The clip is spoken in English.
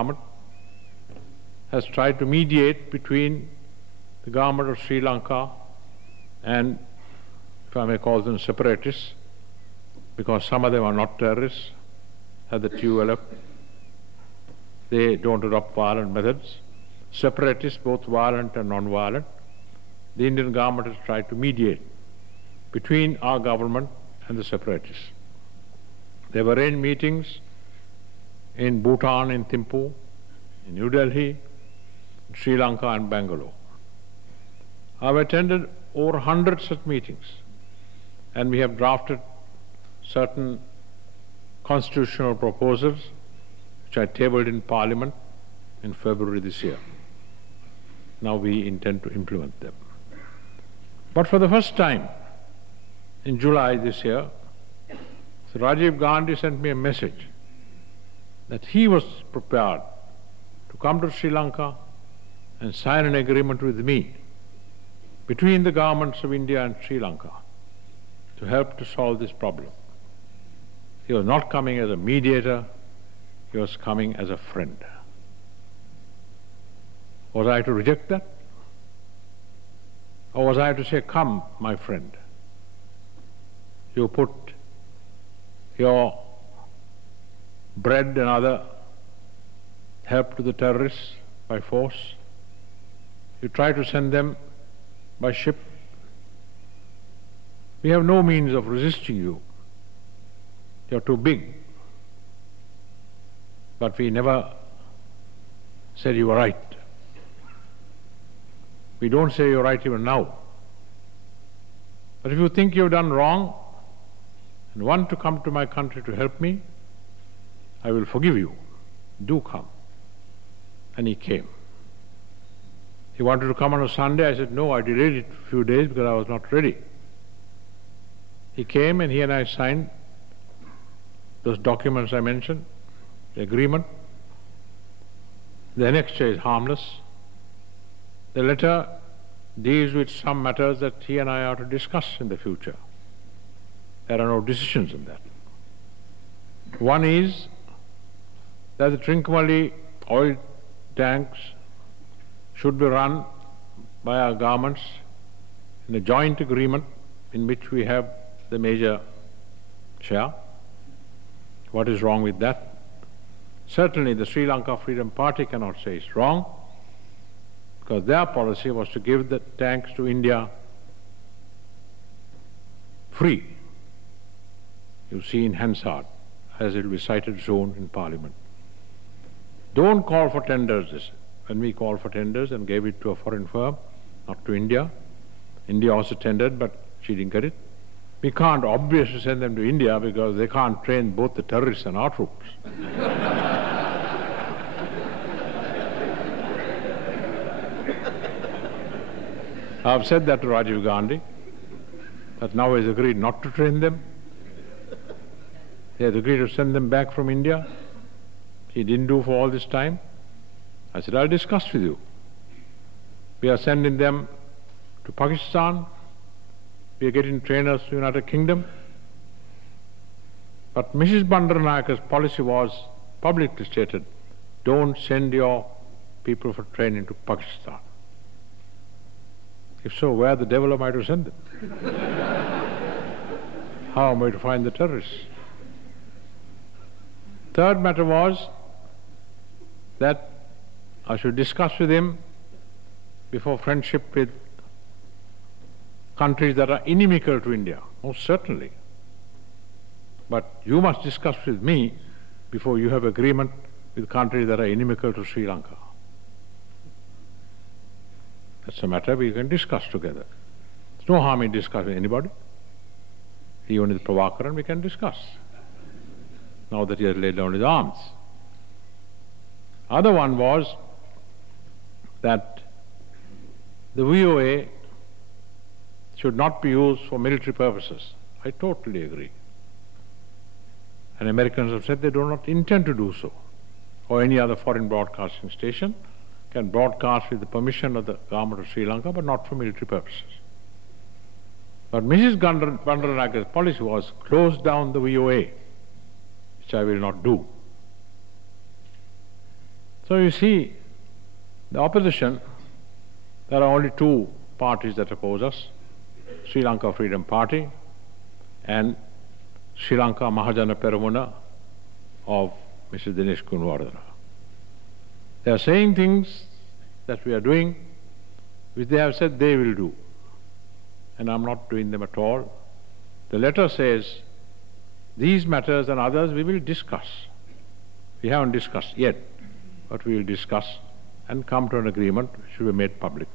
government has tried to mediate between the government of Sri Lanka and, if I may call them, separatists, because some of them are not terrorists, have the TULF. They don't adopt violent methods. Separatists, both violent and non-violent. The Indian government has tried to mediate between our government and the separatists. There were arranged meetings in Bhutan, in Thimphu, in New Delhi, in Sri Lanka and Bangalore. I've attended over 100 such meetings, and we have drafted certain constitutional proposals which I tabled in Parliament in February this year. Now we intend to implement them. But for the first time, in July this year, Sir Rajiv Gandhi sent me a message that he was prepared to come to Sri Lanka and sign an agreement with me between the governments of India and Sri Lanka to help to solve this problem. He was not coming as a mediator, he was coming as a friend. Was I to reject that? Or was I to say, come, my friend, you put your bread and other help to the terrorists by force, you try to send them by ship. We have no means of resisting you. You're too big. But we never said you were right. We don't say you're right even now. But if you think you've done wrong and want to come to my country to help me, I will forgive you. Do come. And he came. He wanted to come on a Sunday. I said, no, I delayed it a few days because I was not ready. He came and he and I signed those documents I mentioned, the agreement. The annexure is harmless. The letter deals with some matters that he and I are to discuss in the future. There are no decisions on that. One is that the Trincomalee oil tanks should be run by our governments in a joint agreement in which we have the major share. What is wrong with that? Certainly the Sri Lanka Freedom Party cannot say it's wrong, because their policy was to give the tanks to India free. You see in Hansard, as it will be cited soon in Parliament. Don't call for tenders. When we called for tenders and gave it to a foreign firm, not to India. India also tendered, but she didn't get it. We can't obviously send them to India because they can't train both the terrorists and our troops. I've said that to Rajiv Gandhi, that now he's agreed not to train them. He has agreed to send them back from India. He didn't do for all this time. I said, I'll discuss with you. We are sending them to Pakistan. We are getting trainers to the United Kingdom. But Mrs. Bandaranaike's policy was publicly stated, don't send your people for training to Pakistan. If so, where the devil am I to send them? How am I to find the terrorists? Third matter was that I should discuss with him before friendship with countries that are inimical to India. Most certainly. But you must discuss with me before you have agreement with countries that are inimical to Sri Lanka. That's a matter we can discuss together. There's no harm in discussing with anybody. Even with Prabhakaran we can discuss, now that he has laid down his arms. Other one was that the VOA should not be used for military purposes. I totally agree. And Americans have said they do not intend to do so, or any other foreign broadcasting station can broadcast with the permission of the government of Sri Lanka, but not for military purposes. But Mrs. Bandaranaike's policy was close down the VOA, which I will not do. So you see, the opposition, there are only two parties that oppose us, Sri Lanka Freedom Party and Sri Lanka Mahajana Peramuna of Mr. Dinesh Gunwardena. They are saying things that we are doing, which they have said they will do. And I'm not doing them at all. The letter says, these matters and others we will discuss. We haven't discussed yet, but we will discuss and come to an agreement which will be made public.